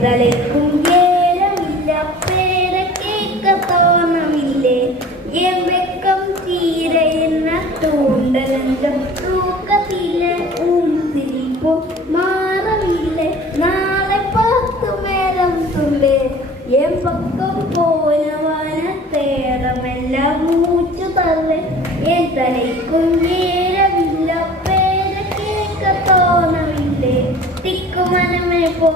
തലയ്ക്കും ഏലമില്ല പേര കേക്ക തോന്നമില്ലേ വെക്കം തീര എന്ന തൂണ്ടലും തൂക്കത്തിലെ ഊന്തിരിപ്പോ മാറമില്ലേ നാളെ പത്തു മേലം തുണ്ട് പക്കം പോലവന തേടമെല്ലാം മൂച്ചു തള്ളേ തലയ്ക്കും ഏലമില്ല പേര കേക്ക തോന്നമില്ലേ തിക്കുമനമേ പോ